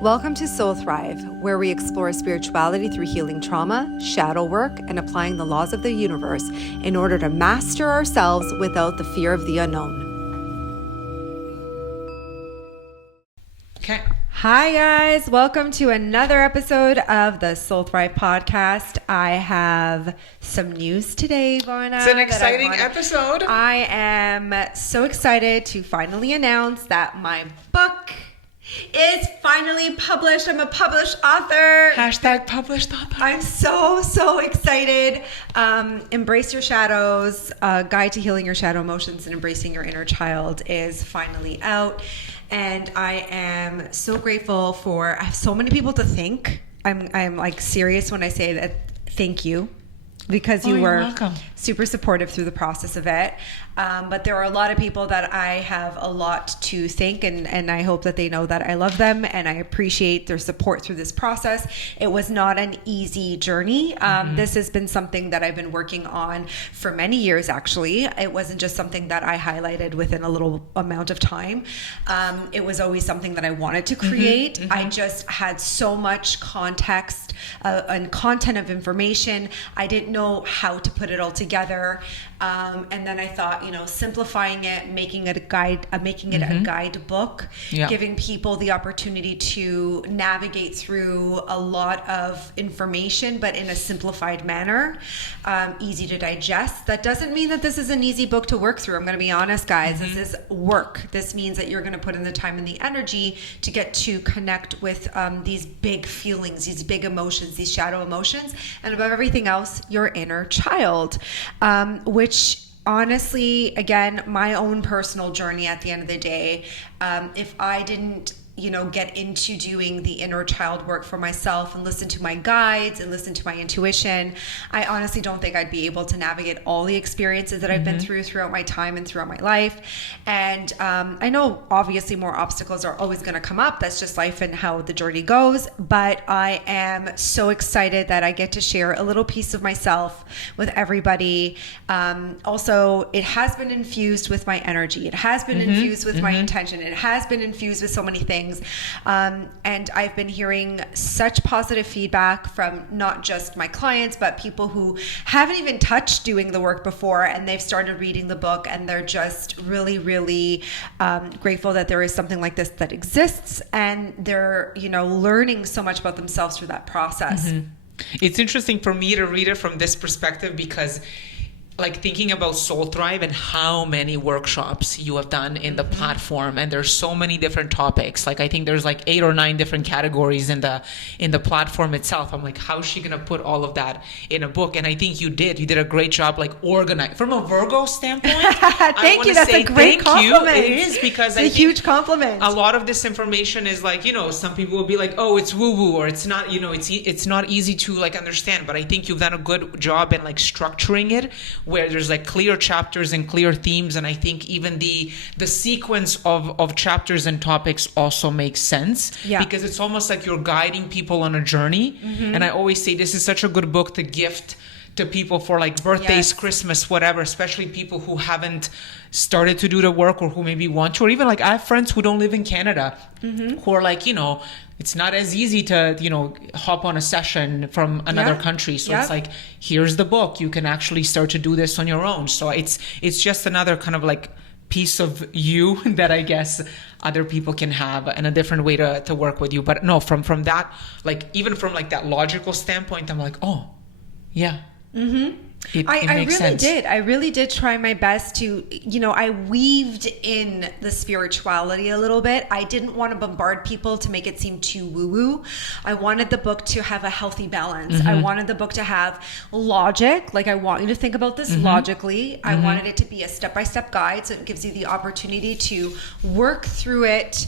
Welcome to Soul Thrive, where we explore spirituality through healing trauma, shadow work, and applying the laws of the universe in order to master ourselves without the fear of the unknown. Okay. Hi guys, welcome to another episode of the Soul Thrive podcast. I have some news today, Varna. It's an exciting episode. I am so excited to finally announce that my book is finally published. I'm a published author. Hashtag published author. I'm so excited. Embrace Your Shadows, Guide to Healing Your Shadow Emotions and Embracing Your Inner Child is finally out. And I am so grateful I have so many people to thank. I'm like serious when I say that. Thank you. Because you were welcome. Super supportive through the process of it. But there are a lot of people that I have a lot to thank, and I hope that they know that I love them and I appreciate their support through this process. It was not an easy journey. This has been something that I've been working on for many years, actually. It wasn't just something that I highlighted within a little amount of time. It was always something that I wanted to create. I just had so much context and content of information. I didn't know how to put it all together. And then I thought, simplifying it, making it a guidebook, giving people the opportunity to navigate through a lot of information, but in a simplified manner, easy to digest. That doesn't mean that this is an easy book to work through. I'm going to be honest, guys. This is work. This means that you're going to put in the time and the energy to get to connect with these big feelings, these big emotions, these shadow emotions, and above everything else, your inner child, which honestly, again, my own personal journey at the end of the day, if I didn't get into doing the inner child work for myself and listen to my guides and listen to my intuition, I honestly don't think I'd be able to navigate all the experiences that I've been throughout my time and throughout my life. And I know obviously more obstacles are always going to come up. That's just life and how the journey goes. But I am so excited that I get to share a little piece of myself with everybody. Also, it has been infused with my energy. It has been infused with my intention. It has been infused with so many things. And I've been hearing such positive feedback from not just my clients, but people who haven't even touched doing the work before, and they've started reading the book, and they're just really, really grateful that there is something like this that exists, and they're, learning so much about themselves through that process. It's interesting for me to read it from this perspective because thinking about Soul Thrive and how many workshops you have done in the platform, and there's so many different topics. I think there's 8 or 9 different categories in the platform itself. I'm like, how is she gonna put all of that in a book? And I think you did a great job organized from a Virgo standpoint. Thank you. That's a great compliment. It is, because it's a huge compliment. A lot of this information is some people will be like, oh, it's woo woo, or it's not, it's not easy to understand. But I think you've done a good job in structuring it, where there's clear chapters and clear themes. And I think even the sequence of chapters and topics also makes sense, because it's almost like you're guiding people on a journey. And I always say this is such a good book to gift to people for birthdays, Christmas, whatever, especially people who haven't started to do the work or who maybe want to, or even I have friends who don't live in Canada who are it's not as easy to, hop on a session from another country. So it's here's the book. You can actually start to do this on your own. So it's just another kind of piece of you that I guess other people can have, and a different way to work with you. But no, from that, even from that logical standpoint, I'm oh, yeah. I really did try my best to, I weaved in the spirituality a little bit. I didn't want to bombard people to make it seem too woo-woo. I wanted the book to have a healthy balance. I wanted the book to have logic. I want you to think about this logically. I wanted it to be a step-by-step guide, so it gives you the opportunity to work through it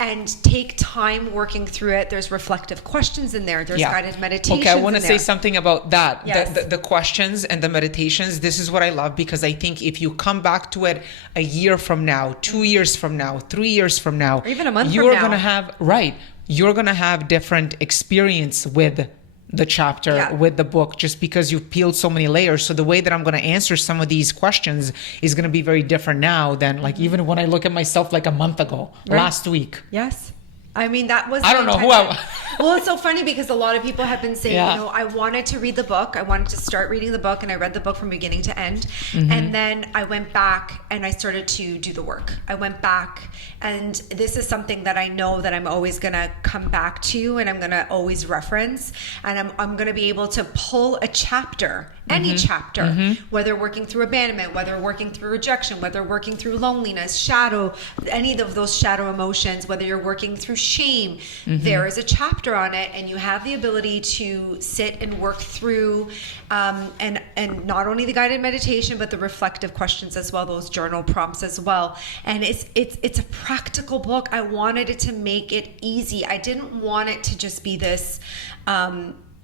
and take time working through it. There's reflective questions in there. There's guided meditations. Okay, I want to say something about that. Yes. The questions and the meditations. This is what I love, because I think if you come back to it a year from now, 2 years from now, 3 years from now, or even a month from now, you're going to have different experience with the chapter, with the book, just because you've peeled so many layers. So the way that I'm going to answer some of these questions is going to be very different now than even when I look at myself a month ago, last week. Yes. I mean, that was I the don't know intention. who Well, it's so funny because a lot of people have been saying, Yeah. you know, I wanted to read the book. I wanted to start reading the book, and I read the book from beginning to end. And then I went back and I started to do the work. I went back, and this is something that I know that I'm always going to come back to, and I'm going to always reference. And I'm going to be able to pull a chapter, any chapter, whether working through abandonment, whether working through rejection, whether working through loneliness, shadow, any of those shadow emotions, whether you're working through shame, there is a chapter on it, and you have the ability to sit and work through and not only the guided meditation but the reflective questions as well, those journal prompts as well. And it's a practical book. I wanted it to make it easy. I didn't want it to just be this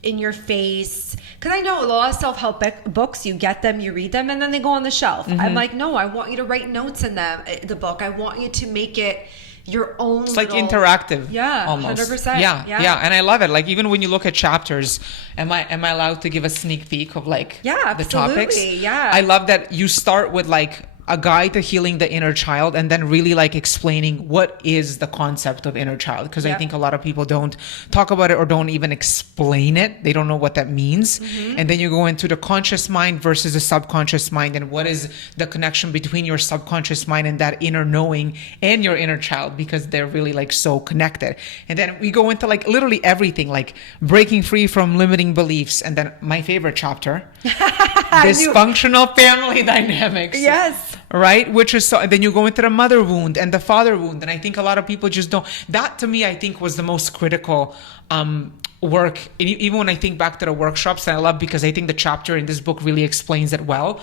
in your face, because I know a lot of self-help books, you get them, you read them, and then they go on the shelf. I'm like, no, I want you to write notes in them, the book. I want you to make it your own. It's like interactive. Yeah, almost. 100%. Yeah. And I love it. Like, even when you look at chapters, am I allowed to give a sneak peek of like the topics? Yeah. I love that you start with like a guide to healing the inner child, and then really like explaining what is the concept of inner child, because I think a lot of people don't talk about it or don't even explain it. They don't know what that means. And then you go into the conscious mind versus the subconscious mind, and what is the connection between your subconscious mind and that inner knowing and your inner child, because they're really like so connected. And then we go into like literally everything, like breaking free from limiting beliefs, and then my favorite chapter, dysfunctional family dynamics. Yes. Right? Which is so, then you go into the mother wound and the father wound. And I think a lot of people just don't, that to me, I think was the most critical work. And even when I think back to the workshops, and I love, because I think the chapter in this book really explains it well.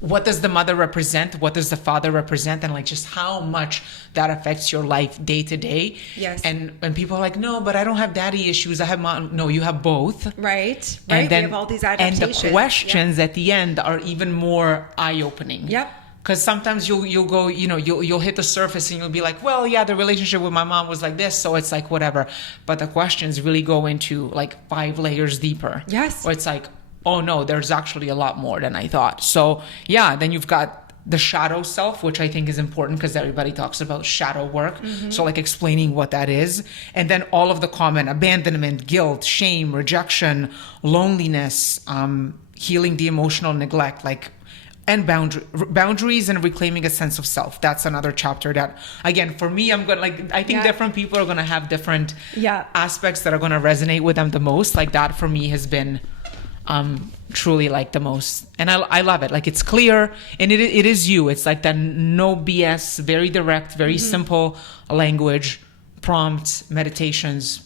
What does the mother represent? What does the father represent? And like just how much that affects your life day to day. Yes. And people are like, no, but I don't have daddy issues. I have mom. No, you have both. Right. And then we have all these adaptations. And the questions at the end are even more eye-opening. Yep. Because sometimes you'll go, you'll hit the surface and you'll be like, well, yeah, the relationship with my mom was like this, so it's like whatever. But the questions really go into like 5 layers deeper. Yes. Or it's like, oh no, there's actually a lot more than I thought. So yeah, then you've got the shadow self, which I think is important because everybody talks about shadow work. So like explaining what that is. And then all of the common abandonment, guilt, shame, rejection, loneliness, healing the emotional neglect, like, and boundaries and reclaiming a sense of self. That's another chapter that, again, for me, I'm going to like, I think different people are going to have different aspects that are going to resonate with them the most. Like that for me has been truly like the most, and I love it. Like it's clear, and it is you. It's like that no BS, very direct, very simple language, prompts, meditations.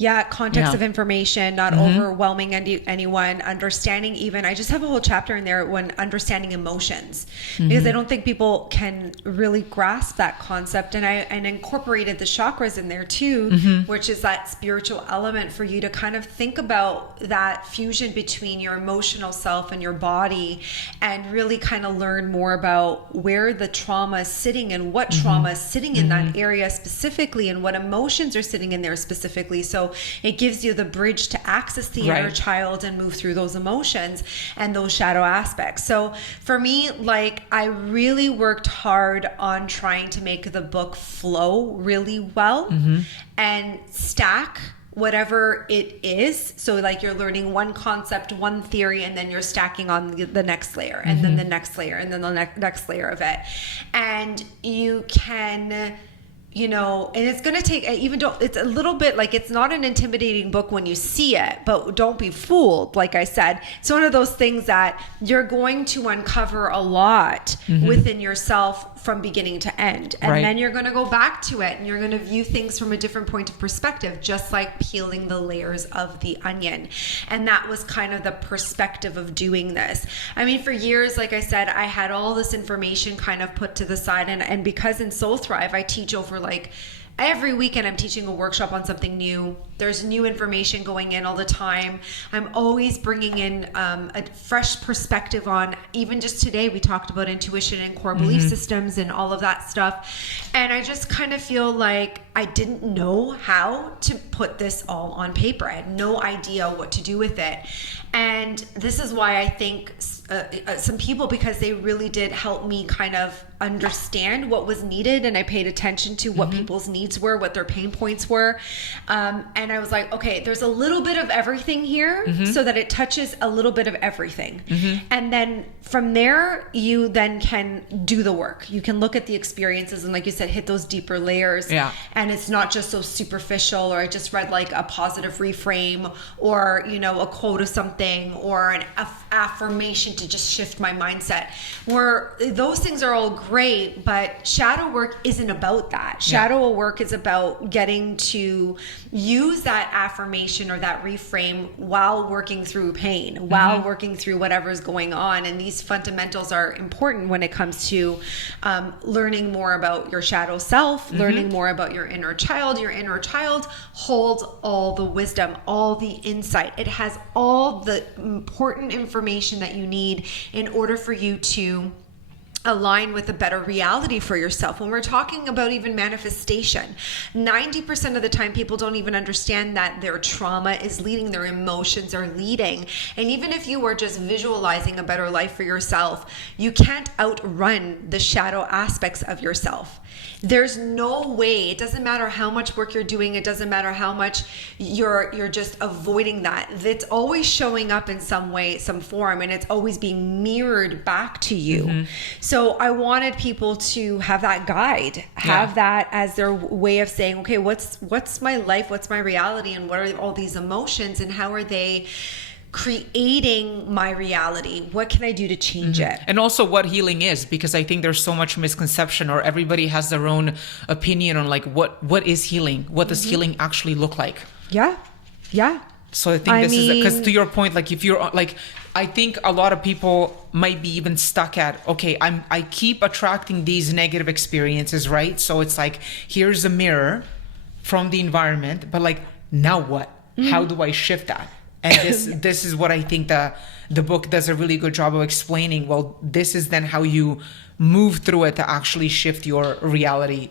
Yeah, context of information, not overwhelming anyone, understanding even, I just have a whole chapter in there when understanding emotions, because I don't think people can really grasp that concept. And I incorporated the chakras in there too, which is that spiritual element for you to kind of think about that fusion between your emotional self and your body, and really kind of learn more about where the trauma is sitting and what trauma is sitting in that area specifically, and what emotions are sitting in there specifically. So it gives you the bridge to access the inner child and move through those emotions and those shadow aspects. So for me, like, I really worked hard on trying to make the book flow really well and stack whatever it is. So like you're learning one concept, one theory, and then you're stacking on the next layer, and then the next layer, and then the next layer of it. And you can, and it's going to take, even though it's a little bit like, it's not an intimidating book when you see it, but don't be fooled. Like I said, it's one of those things that you're going to uncover a lot within yourself from beginning to end. And then you're going to go back to it and you're going to view things from a different point of perspective, just like peeling the layers of the onion. And that was kind of the perspective of doing this. I mean, for years, like I said, I had all this information kind of put to the side. And because in Soul Thrive, I teach over like every weekend, I'm teaching a workshop on something new. There's new information going in all the time. I'm always bringing in a fresh perspective on, even just today, we talked about intuition and core belief systems and all of that stuff. And I just kind of feel like I didn't know how to put this all on paper. I had no idea what to do with it. And this is why I think some people, because they really did help me kind of understand what was needed, and I paid attention to what people's needs were, what their pain points were, and I was like, okay, there's a little bit of everything here, so that it touches a little bit of everything, and then from there you then can do the work. You can look at the experiences and, like you said, hit those deeper layers, and it's not just so superficial, or I just read like a positive reframe, or a quote of something, or an affirmation to just shift my mindset, where those things are all great, but shadow work isn't about that. Shadow work is about getting to use that affirmation or that reframe while working through pain, while working through whatever's going on. And these fundamentals are important when it comes to learning more about your shadow self, learning more about your inner child. Your inner child holds all the wisdom, all the insight. It has all the important information that you need in order for you to align with a better reality for yourself. When we're talking about even manifestation, 90% of the time people don't even understand that their trauma is leading, their emotions are leading. And even if you are just visualizing a better life for yourself, you can't outrun the shadow aspects of yourself. There's no way. It doesn't matter how much work you're doing. It doesn't matter how much you're just avoiding that. It's always showing up in some way, some form, and it's always being mirrored back to you. So I wanted people to have that guide, have that as their way of saying, okay, what's my life? What's my reality? And what are all these emotions? And how are they creating my reality? What can I do to change it? And also what healing is, because I think there's so much misconception, or everybody has their own opinion on like what is healing? What does healing actually look like? Yeah. So I think is because to your point, like if you're like, I think a lot of people might be even stuck at, okay, I keep attracting these negative experiences, right? So it's like, here's a mirror from the environment, but like, now what? How do I shift that? And this is what I think the book does a really good job of explaining. Well, this is then how you move through it to actually shift your reality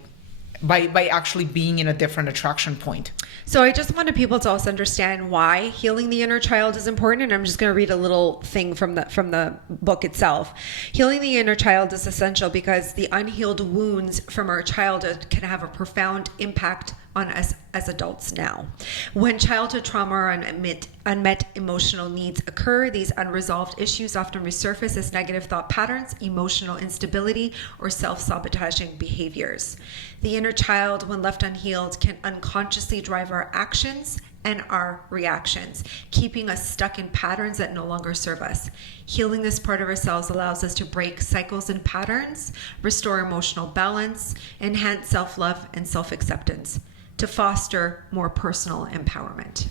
by actually being in a different attraction point. So I just wanted people to also understand why healing the inner child is important. And I'm just going to read a little thing from the book itself. Healing the inner child is essential because the unhealed wounds from our childhood can have a profound impact on us as adults now. When childhood trauma or unmet emotional needs occur, these unresolved issues often resurface as negative thought patterns, emotional instability, or self-sabotaging behaviors. The inner child, when left unhealed, can unconsciously drive our actions and our reactions, keeping us stuck in patterns that no longer serve us. Healing this part of ourselves allows us to break cycles and patterns, restore emotional balance, enhance self-love and self-acceptance, to foster more personal empowerment.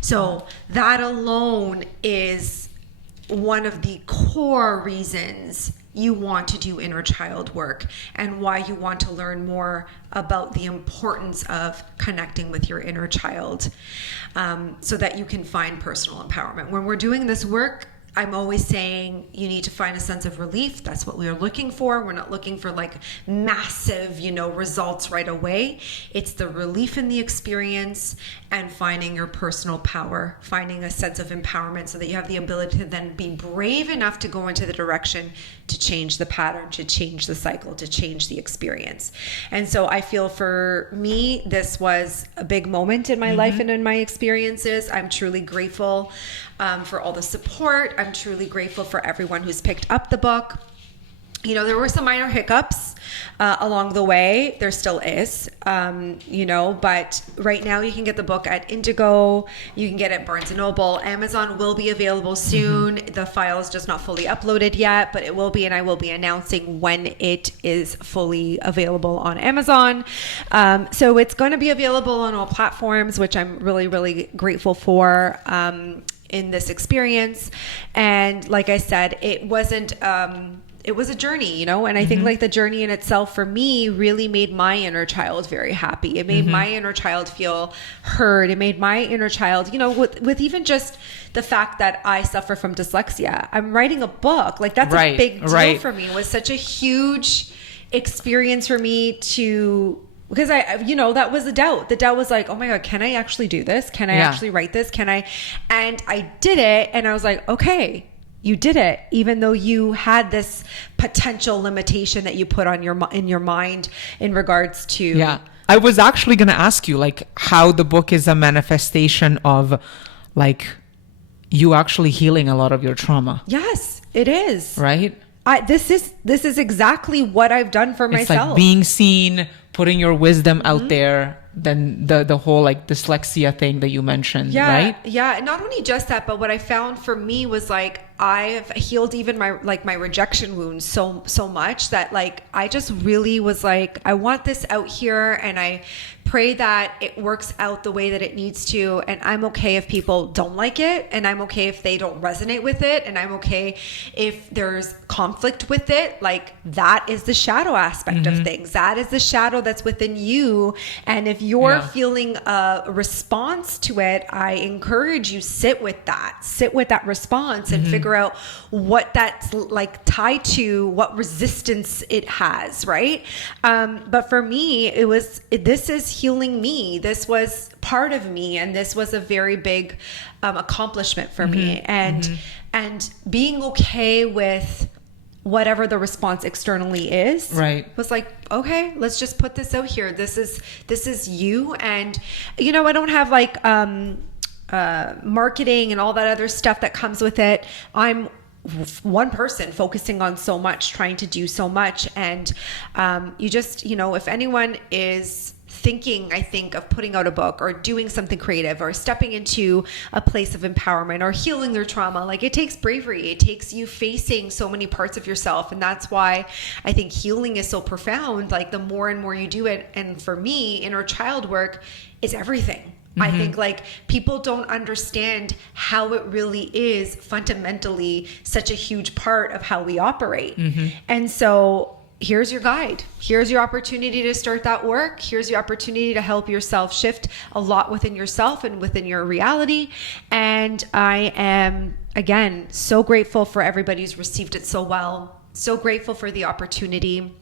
So that alone is one of the core reasons you want to do inner child work, and why you want to learn more about the importance of connecting with your inner child, so that you can find personal empowerment. When we're doing this work, I'm always saying you need to find a sense of relief. That's what we are looking for. We're not looking for like massive, results right away. It's the relief in the experience and finding your personal power, finding a sense of empowerment so that you have the ability to then be brave enough to go into the direction to change the pattern, to change the cycle, to change the experience. And so I feel for me, this was a big moment in my life and in my experiences. I'm truly grateful for all the support. I'm truly grateful for everyone who's picked up the book. There were some minor hiccups along the way. There still is, but right now you can get the book at Indigo. You can get it at Barnes & Noble. Amazon will be available soon. The file is just not fully uploaded yet, but it will be, and I will be announcing when it is fully available on Amazon. So it's going to be available on all platforms, which I'm really, really grateful for in this experience. And like I said, it wasn't was a journey, and I think like the journey in itself for me really made my inner child very happy. It made my inner child feel heard. It made my inner child, with even just the fact that I suffer from dyslexia. I'm writing a book. Like that's a big deal for me. It was such a huge experience for me because that was the doubt. The doubt was like, oh my God, can I actually do this? Can I actually write this? And I did it. And I was like, okay, you did it, even though you had this potential limitation that you put on in your mind in regards to. Yeah. I was actually going to ask you like how the book is a manifestation of like you actually healing a lot of your trauma. Yes, it is. Right? This is exactly what I've done for myself. It's like being seen, putting your wisdom out there, then the whole like dyslexia thing that you mentioned, right? Yeah. Not only just that, but what I found for me was like I've healed even my rejection wounds so much that like I just really was like, I want this out here, and I pray that it works out the way that it needs to, and I'm okay if people don't like it, and I'm okay if they don't resonate with it, and I'm okay if there's conflict with it. Like that is the shadow aspect of things. That is the shadow that's within you, and if you're feeling a response to it, I encourage you sit with that response and figure out what that's like tied to, what resistance it has, right? But for me, this is healing me. This was part of me, and this was a very big accomplishment for me, and being okay with whatever the response externally is, was like, okay, let's just put this out here. This is you. And I don't have like marketing and all that other stuff that comes with it. I'm one person focusing on so much, trying to do so much. And you just, if anyone is thinking, I think, of putting out a book or doing something creative or stepping into a place of empowerment or healing their trauma, like it takes bravery. It takes you facing so many parts of yourself. And that's why I think healing is so profound. Like the more and more you do it. And for me, inner child work is everything. I think like people don't understand how it really is fundamentally such a huge part of how we operate. And so here's your guide. Here's your opportunity to start that work. Here's your opportunity to help yourself shift a lot within yourself and within your reality. And I am, again, so grateful for everybody who's received it so well. So grateful for the opportunity.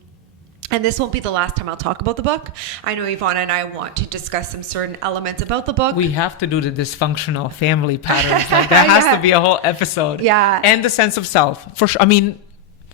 And this won't be the last time I'll talk about the book. I know Ivana and I want to discuss some certain elements about the book. We have to do the dysfunctional family patterns. Like that has to be a whole episode. Yeah. And the sense of self. For sure. I mean,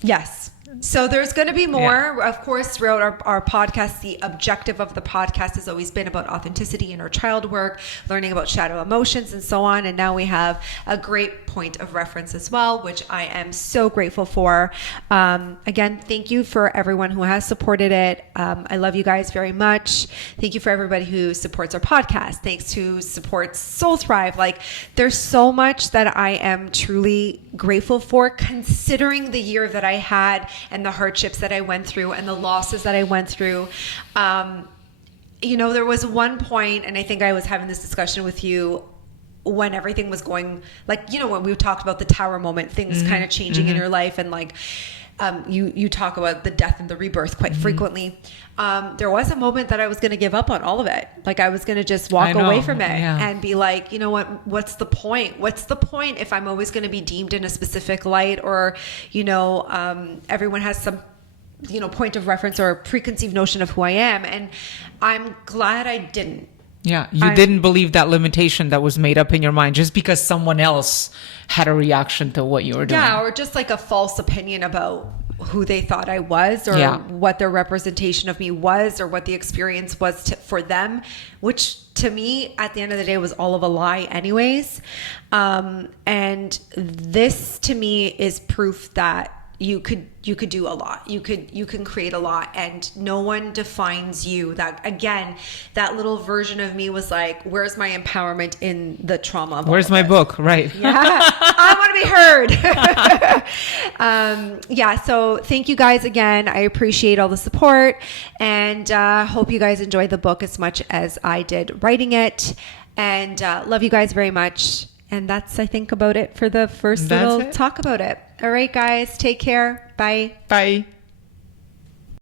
yes. So there's going to be more, of course, throughout our podcast. The objective of the podcast has always been about authenticity, inner child work, learning about shadow emotions, and so on. And now we have a great point of reference as well, which I am so grateful for. Again, thank you for everyone who has supported it. I love you guys very much. Thank you for everybody who supports our podcast. Thanks who supports Soul Thrive. Like there's so much that I am truly grateful for, considering the year that I had and the hardships that I went through and the losses that I went through. There was one point, and I think I was having this discussion with you when everything was going, like, when we talked about the tower moment, things kind of changing in your life, and like you talk about the death and the rebirth quite frequently. There was a moment that I was going to give up on all of it. Like I was going to just walk away from it and be like, you know what, what's the point? What's the point if I'm always going to be deemed in a specific light, or, everyone has some, point of reference or preconceived notion of who I am. And I'm glad I didn't. Yeah, you didn't believe that limitation that was made up in your mind just because someone else had a reaction to what you were doing. Yeah, or just like a false opinion about who they thought I was, or what their representation of me was, or what the experience was for them, which to me at the end of the day was all of a lie anyways. And this to me is proof that you could do a lot. You can create a lot, and no one defines you. That, again, that little version of me was like, where's my empowerment in the trauma of where's my book? Right. Yeah. I want to be heard. So thank you guys again. I appreciate all the support, and hope you guys enjoyed the book as much as I did writing it, and love you guys very much. And that's, I think, about it for the first little talk about it. All right, guys, take care. Bye. Bye.